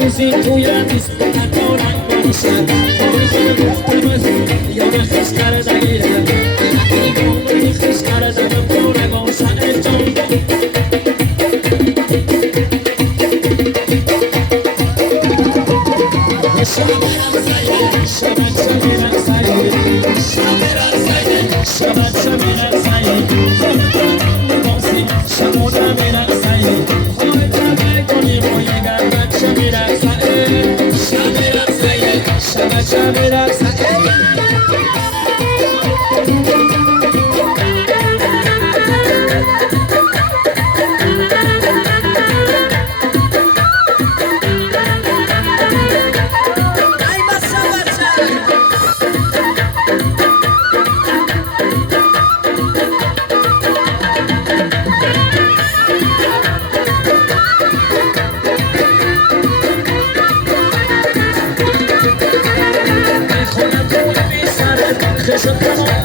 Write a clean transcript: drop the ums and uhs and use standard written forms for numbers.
عروسی توی عروس بلند رنگ باشد یا من خیش کرده گیرم این خیش کرده بپوره باشد جان Just